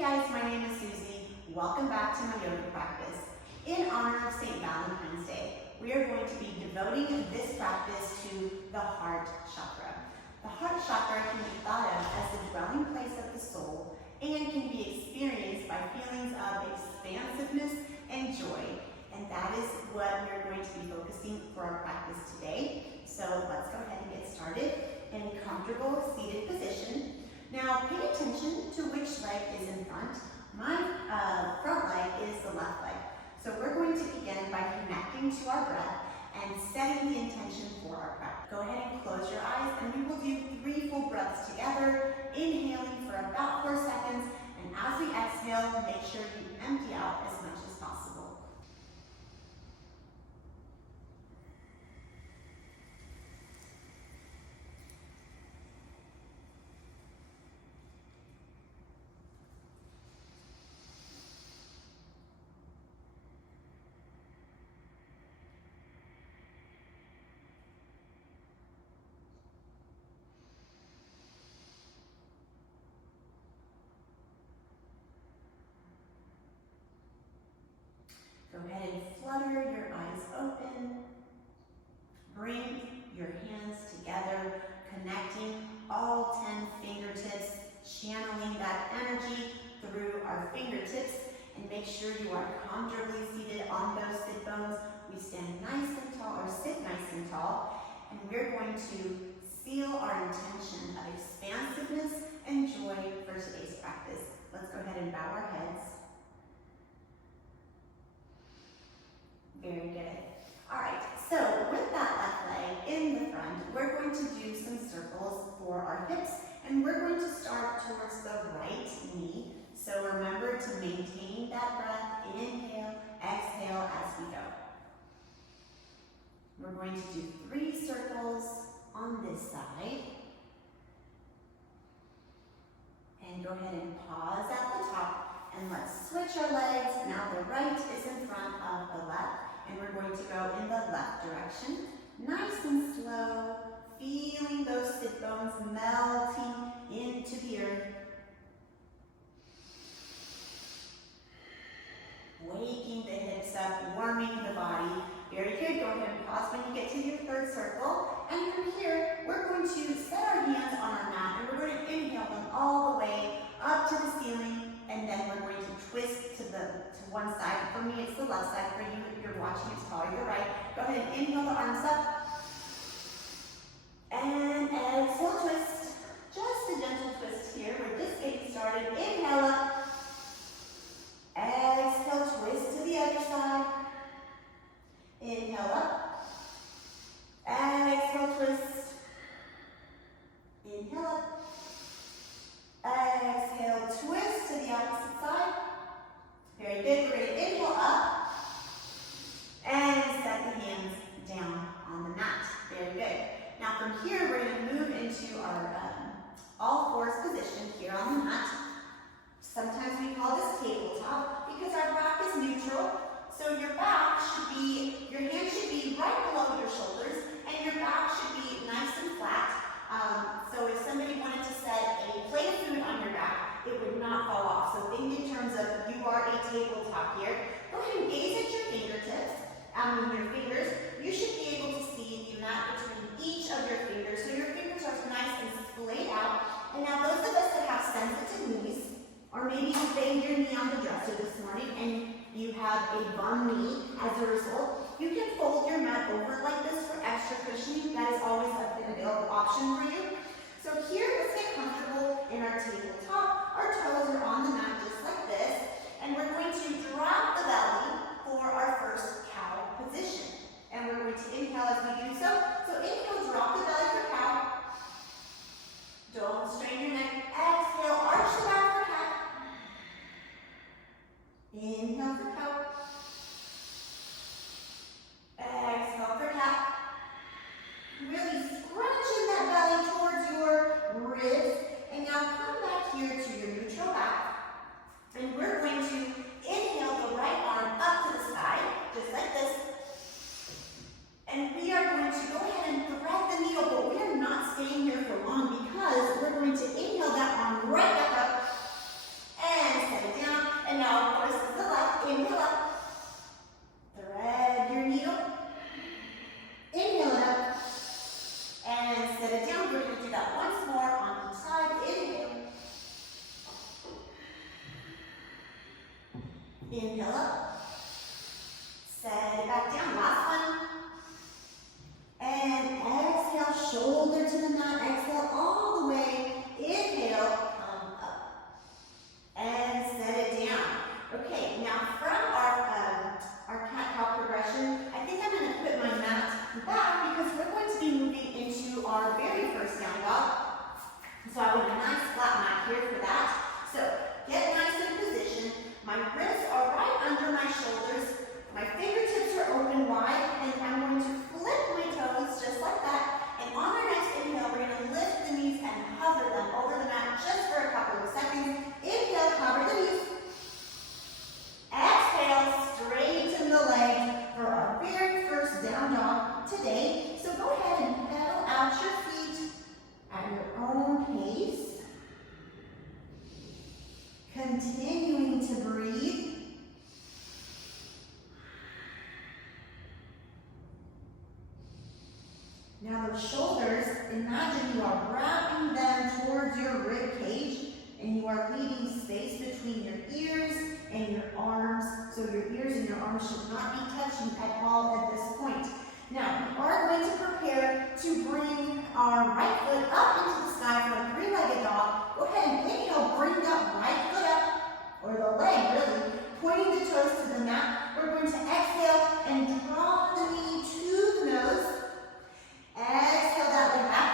guys, my name is Susie. Welcome back to my yoga practice. In honor of St. Valentine's Day, we are going to be devoting this practice to the heart chakra. The heart chakra can be thought of as the dwelling place of the soul and can be experienced by feelings of expansiveness and joy. And that is what we're going to be focusing for our practice today. So let's go ahead and get started in a comfortable seated position. Now pay attention to which leg is in front. My front leg is the left leg. So we're going to begin by connecting to our breath and setting the intention for our practice. Go ahead and close your eyes and we will do 3 full breaths together, inhaling for about 4 seconds, and as we exhale, make sure you empty out as much as possible. Go ahead and flutter your eyes open. Bring your hands together, connecting all 10 fingertips, channeling that energy through our fingertips, and make sure you are comfortably seated on those sit bones. We stand nice and tall, or sit nice and tall, and we're going to seal our intention of expansiveness and joy for today's practice. Let's go ahead and bow our heads. Very good. All right, so with that left leg in the front, we're going to do some circles for our hips, and we're going to start towards the right knee. So remember to maintain that breath, inhale, exhale as we go. We're going to do 3 circles on this side. And go ahead and pause at the top, and let's switch our legs. Now the right is in front of the left. And we're going to go in the left direction, nice and slow, feeling those sit bones melting into the earth. Waking the hips up, warming the body. Very good. Go ahead and pause when you get to your 3rd circle. And from here, we're going to set our hands on our mat, and we're going to inhale them all the way up to the ceiling, and then we're going to twist to one side. For me, it's the left side. For you, if you're watching, it's probably the right. Go ahead and inhale the arms up. And exhale, twist. Just a gentle twist here. We're just getting started. Inhale up. Exhale, twist to the other side. Inhale up. Exhale, twist. Inhale up. Exhale, twist to the opposite side. Very good. We're going to inhale up and set the hands down on the mat. Very good. Now from here, we're going to move into our all fours position here on the mat. Sometimes we call this tabletop because our back is neutral. So your hands should be right below your shoulders, and your back should be nice and flat. So if somebody wanted to set a plate of food on your back, it would not fall off. So think in terms of you are a tabletop here. Go ahead and gaze at your fingertips. Your fingers, you should be able to see the mat between each of your fingers. So your fingers are nice and splayed out. And now those of us that have sensitive knees, or maybe you banged your knee on the dresser this morning and you have a bum knee as a result, you can fold your mat over like this for extra cushioning. That is always an available option for you. So here, let's get comfortable in our tabletop. Our toes are on the mat just like this, and we're going to drop the belly for our first cow position. And we're going to inhale as we do so. So inhale, drop the belly for cow. Don't strain your neck. Exhale, arch the back for cat. Inhale for cow. Exhale for cat. Really scrunching that belly towards your ribs. And now come back here to your neutral back. Inhale up. Set it back down. Last one. And exhale, shoulder to the mat. Exhale all the way. Inhale, come up. And set it down. Okay, now from our cat-cow progression, I think I'm going to put my mat back because we're going to be moving into our very first down dog. So I want a nice flat mat here for that. So get nice in position. My wrists are right under my shoulders. My fingertips are open wide, and I'm going to flip my toes just like that. And on our next inhale, we're going to lift the knees and hover them over the mat just for a couple of seconds. Inhale, hover the knees. Exhale, straighten the legs for our very first down dog today. So go ahead and pedal out your feet at your own pace. Continuing to breathe. Now those shoulders, imagine you are wrapping them towards your rib cage and you are leaving space between your ears and your arms. So your ears and your arms should not be touching at all at this point. Now, we are going to prepare to bring our right foot up into the sky for a three-legged dog. Go ahead and inhale, bring that right foot up, or the leg really, pointing the toes to the mat. We're going to exhale and draw the knee to the nose. Exhale that leg back.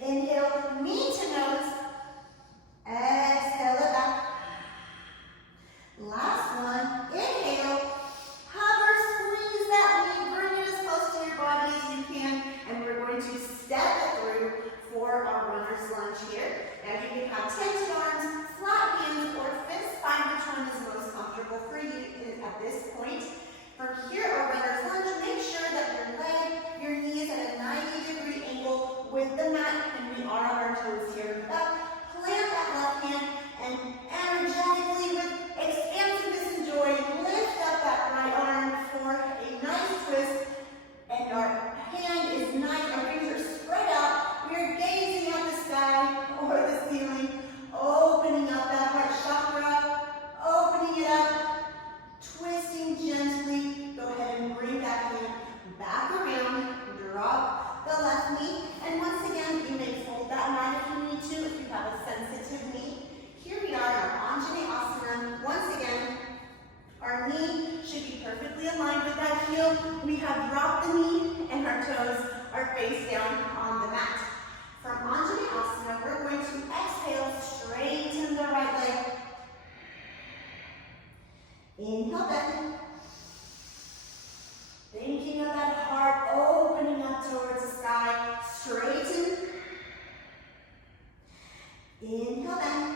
Inhale, knee to nose. Exhale it back. Last one, inhale. Hover, squeeze that knee, bring it as close to your body as you can, and we're going to step through for our runner's lunge here. Now you can have tented arms, flat hands, or fist spine, which one is most comfortable for you at this point. From here, our runner's lunge, make sure that your knee is at a 90-degree angle with the mat, and we are on our toes here. Plant that left hand, and energetically, with expansiveness and joy, lift up that right arm for a nice twist. And our hand is nice, our fingers are spread out. We are gazing at the sky or the ceiling, opening up that heart chakra, opening it up, twisting gently. Go ahead and bring that hand back around, drop the left knee, and once again, you may fold that mat if you need to, if you have a sensitive knee. Here we are in our Asana. Once again, our knee should be perfectly aligned with that heel. We have dropped the knee and our toes are face down on the mat. From Asana, we're going to exhale, straighten the right leg. Inhale, bend. Thinking of that heart opening up towards the sky. Straighten. Inhale, bend.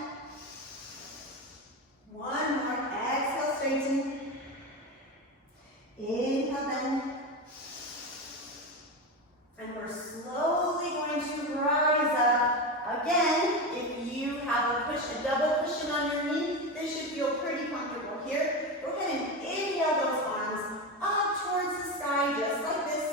One more. Exhale, straighten. Inhale, bend. And we're slowly going to rise up. Again, if you have a double cushion on your knee, this should feel pretty comfortable here. Go ahead and inhale those arms up towards the sky, just like this.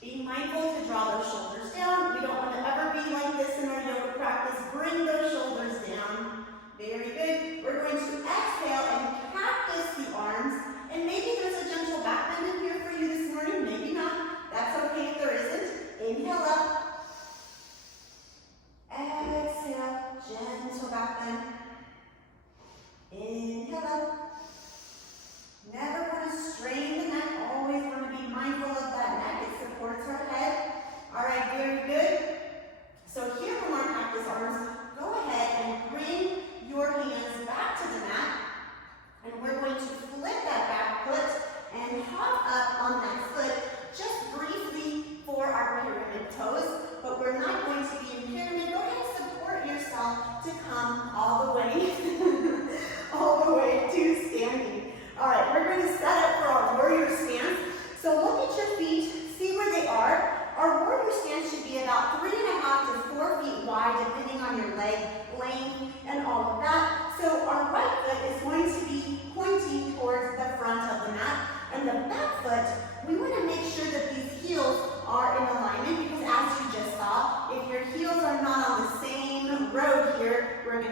Be mindful to draw those shoulders down. We don't want to ever be like this in our yoga practice. Bring those shoulders down. Very good. We're going to exhale and cactus the arms. And maybe there's a gentle back bend in here for you this morning. Maybe not. That's okay if there isn't. Inhale up. Exhale. Gentle back bend. Inhale up. Never want to strain the neck. Always want to be mindful of that neck. It supports our head. All right, very good. So here from our cactus arms, go ahead and bring your hands back to the mat. And we're going to flip that back foot and hop up on that foot just briefly for our pyramid toes. But we're not going to be in pyramid. Go ahead and support yourself to come all the way to standing. All right, we're going to set up for our warrior stance. So look at your feet, see where they are. Our warrior stance should be about 3.5 to 4 feet wide, depending on your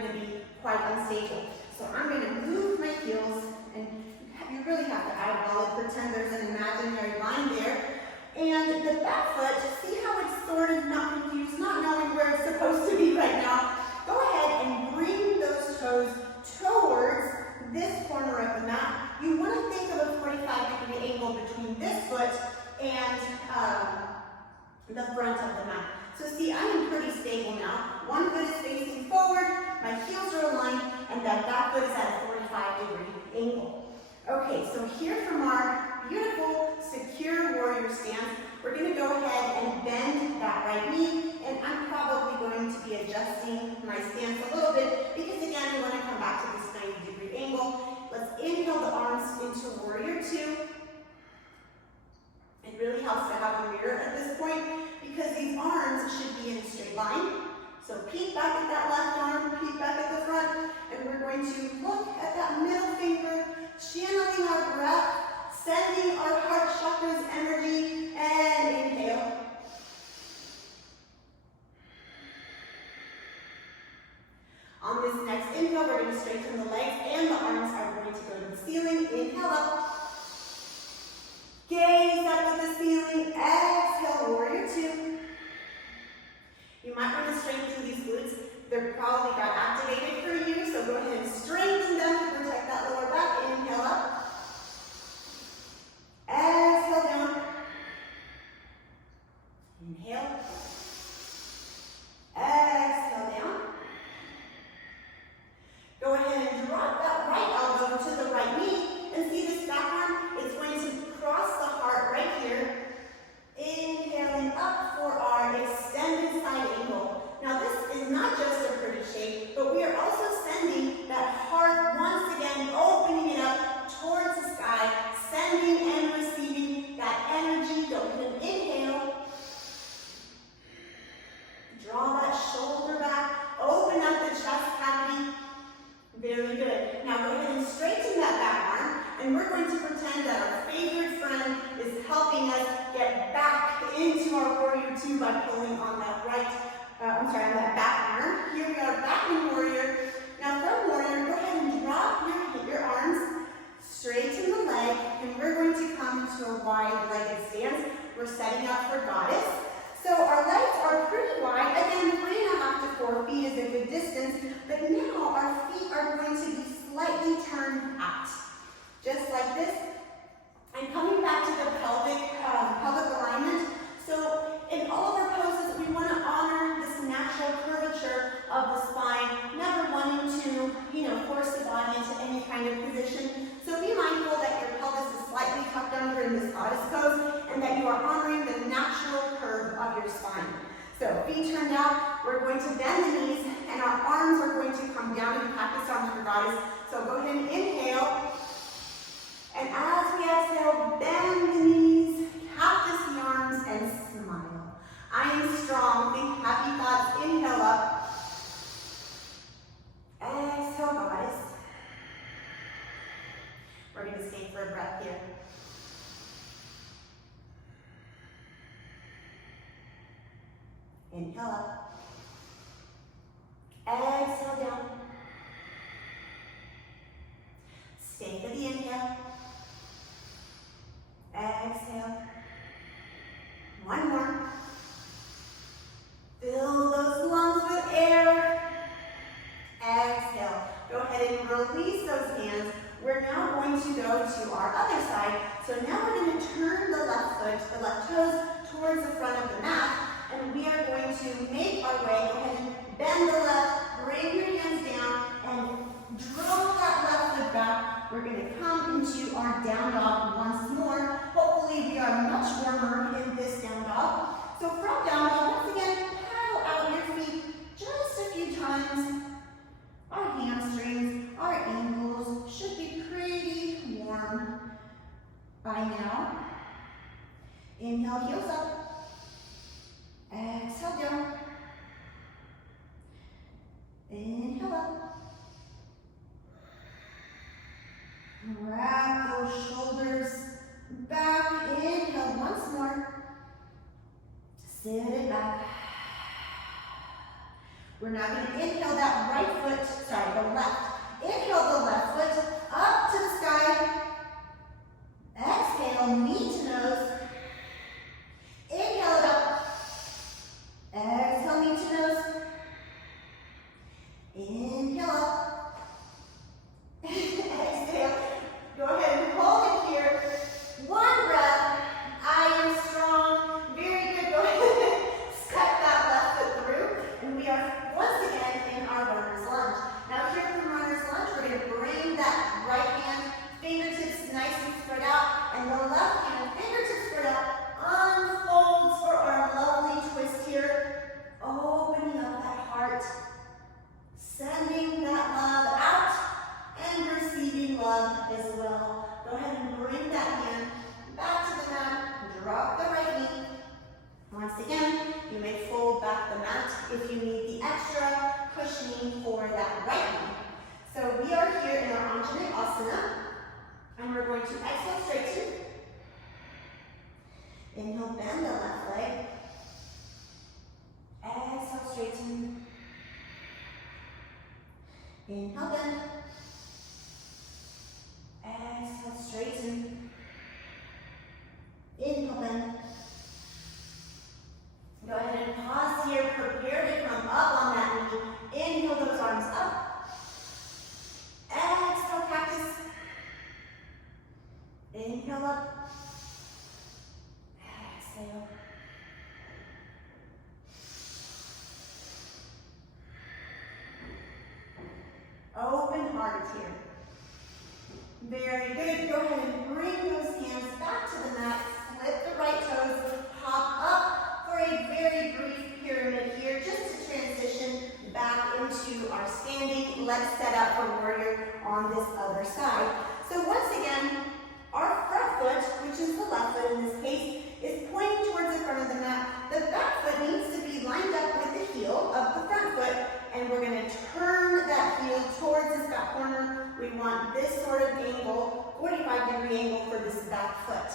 going to be quite unstable. So I'm going to move my heels, and you really have to eyeball it, pretend there's an imaginary line there. And the back foot, see how it's sort of not confused, not knowing where it's supposed to be right now. Go ahead and bring those toes towards this corner of the mat. You want to think of a 45-degree angle between this foot and the front of the mat. So see, I am pretty stable now. One foot is facing forward, my heels are aligned, and that back foot is at a 45-degree angle. Okay, so here from our beautiful, secure warrior stance, we're going to go ahead and bend that right knee, and I'm probably going to be adjusting my stance a little bit, because again, we want to come back to this 90-degree angle. Let's inhale the arms into warrior two. It really helps to have a mirror at this point, because these arms should be in a straight line. So peek back at that left arm, peek back at the front, and we're going to look at that middle finger, channeling our breath, sending our heart chakra's energy, and inhale. On this next inhale, we're going to straighten the legs, and the arms are going to go to the ceiling. Inhale up. Gaze up at the ceiling. Exhale, warrior two. You might want to strengthen these glutes. They're probably got activated for you, so go ahead and strengthen them to protect that lower back. Inhale up. Exhale down. Inhale. Exhale down. Go ahead and drop that right elbow to the right knee, and see this back arm? It's going to cross the heart right here. Inhaling up for our extended side angle. Now this is not just a pretty shape, but we are also sending that heart once again, opening it up towards the sky, sending and receiving that energy. Go ahead and inhale. Draw that shoulder back, open up the chest cavity. Very good. Now go ahead and straighten that back arm, and we're going to pretend that our favorite friend is helping us get back into our warrior two by pulling on that on that back arm. Here we are back in warrior. Now from warrior, go ahead and drop your arms, straighten the leg, and we're going to come to a wide-legged stance. We're setting up for goddess. So our legs are pretty wide. Again, 3.5 to 4 feet is a good distance, but now our feet are going to be slightly turned out. Just like this. And coming back to the pelvic alignment. So in all of our poses, we want to honor this natural curvature of the spine, never wanting to, force the body into any kind of position. So be mindful that your pelvis is slightly tucked under in this goddess pose, and that you are honoring the natural curve of your spine. So feet turned out, we're going to bend the knees, and our arms are going to come down and practice arms for goddess. So go ahead and inhale. And as we exhale, bend the knees, cactus the arms, and smile. I am strong. Think happy thoughts. Inhale up. Exhale, goddess. We're going to stay for a breath here. Inhale up. Exhale down. Stay for the inhale. Exhale. One more. Fill those lungs with air. Exhale. Go ahead and release those hands. We're now going to go to our other side. So now we're going to turn the left foot, the left toes, towards the front of the mat. And we are going to make our way. Go ahead and bend the left, bring your hands down, and draw that left foot back. We're going to come into our down dog once more. Hopefully we are much warmer in this down dog. So from down dog, once again, paddle out your feet just a few times. Our hamstrings, our ankles should be pretty warm by now. Inhale, heels up. Exhale down. Inhale up. Wrap those shoulders back. Inhale once more. Sit it back. We're now going to inhale that right foot we are here in our asana, and we're going to exhale, straighten. Inhale, bend the left leg. Exhale, straighten. Inhale, bend. Exhale, straighten. Inhale, bend. Go ahead and pause here. Prepare to come up on that knee. Inhale those arms up. Exhale, cactus. Inhale up. Exhale. Open heart here. Very good. Go ahead and bring those hands back to the mat. Flip the right toes. Hop up for a very brief pyramid here, just to transition back into our standing. Let's set up for warrior on this other side. So once again, our front foot, which is the left foot in this case, is pointing towards the front of the mat. The back foot needs to be lined up with the heel of the front foot, and we're going to turn that heel towards this back corner. We want this sort of angle, 45-degree angle for this back foot.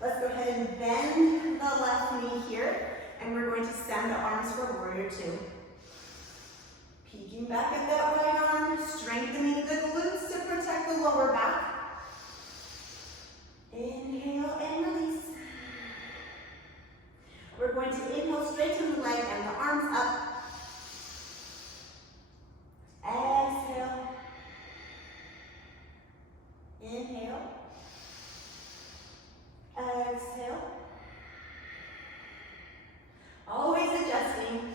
Let's go ahead and bend the left knee here, and we're going to send the arms for warrior two. Peeking back at that right arm, strengthening the glutes to protect the lower back. Inhale and release. We're going to inhale, straighten the leg and the arms up. Exhale. Inhale. Exhale. Always adjusting.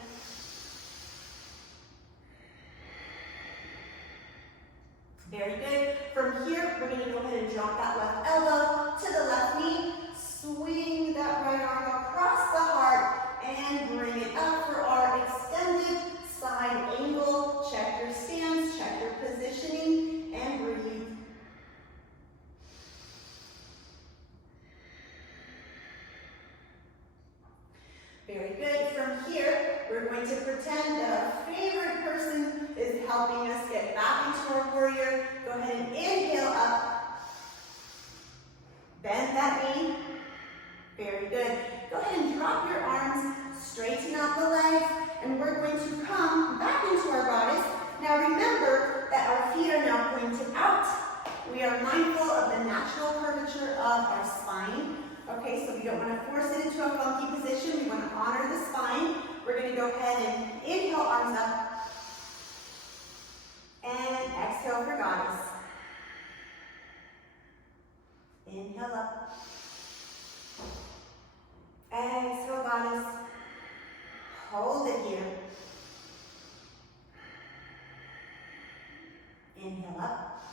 Very good. From here, we're going to go ahead and drop that left elbow to the left knee. Swing that right arm across the heart and bring it up for our extended side angle. Check your stance, check your positioning, and breathe. Very good. From here, we're going to pretend that our favorite person is helping us get back into our warrior. Go ahead and inhale up. Bend that knee. Very good. Go ahead and drop your arms, straighten out the legs, and we're going to come back into our goddess. Now remember that our feet are now pointed out. We are mindful of the natural curvature of our spine. Okay, so we don't want to force it into a funky position. We want to honor the spine. We're going to go ahead and inhale, arms up. And exhale for goddess. Inhale up. Exhale, goddess. Hold it here. Inhale up.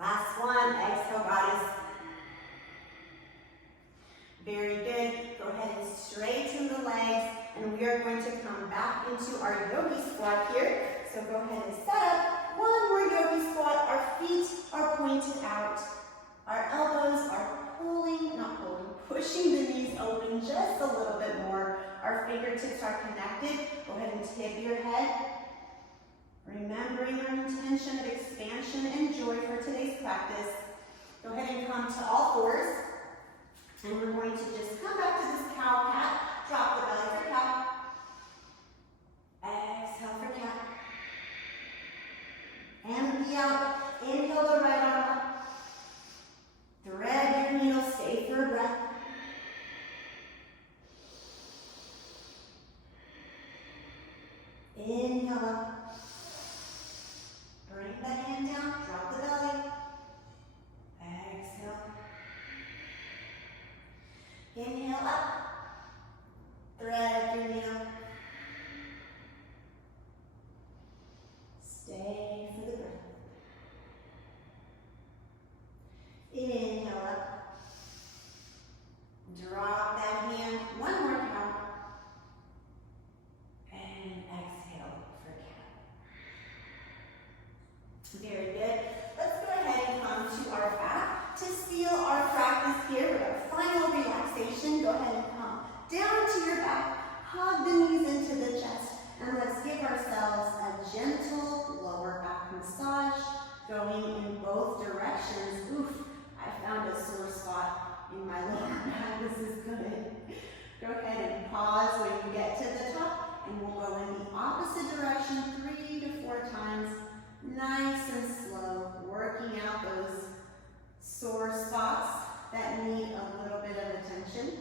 Last one. Exhale, goddess. Very good. Go ahead and straighten the legs, and we are going to come back into our yogi squat here. So go ahead and set up. One more yogi squat. Our feet are pointed out. Our elbows are pushing the knees open just a little bit more. Our fingertips are connected. Go ahead and tip your head. Remembering our intention of expansion and joy for today's practice. Go ahead and come to all fours. And we're going to just come back to this cow cat. Drop the belly for cow. Exhale for cat. Empty out. Inhale the right arm up. Thread your needle. Stay for a breath. Inhale up. Bring that hand down. Drop the belly. Exhale. Inhale up. Thread your needle. Stay for the breath. Inhale up. Drop that hand. One more count. And exhale for cat. Very good. Let's go ahead and come to our back to seal our practice here with our final relaxation. Go ahead and come down to your back. Hug the knees into the chest. And let's give ourselves a gentle lower back massage. in my lower back. This is good. Go ahead and pause when you get to the top, and we'll go in the opposite direction 3 to 4 times, nice and slow, working out those sore spots that need a little bit of attention.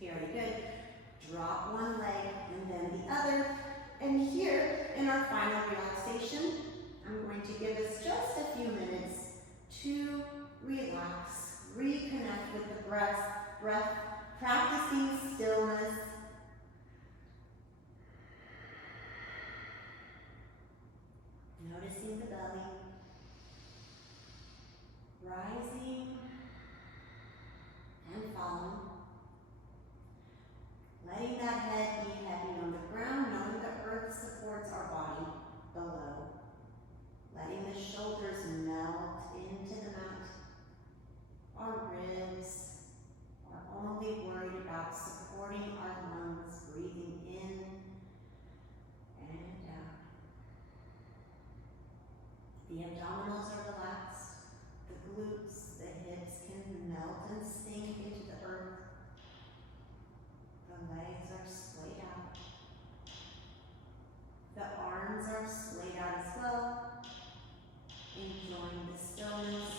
Very good. Drop one leg and then the other. And here in our final relaxation, I'm going to give us just a few minutes to relax, reconnect with the breath, practicing stillness. Noticing the belly, rising and falling. Letting that head be heavy on the ground, knowing the earth supports our body below. Letting the shoulders melt into the mat. Our ribs are only worried about supporting our lungs, breathing in and out. The abdominals are relaxed. The glutes, the hips can melt and sink into the earth. The legs are splayed out. The arms are splayed out as well. Enjoying the stillness.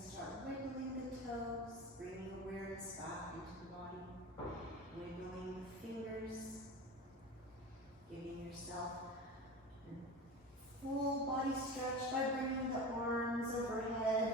Start wiggling the toes, bringing awareness back into the body, wiggling the fingers, giving yourself a full body stretch by bringing the arms overhead,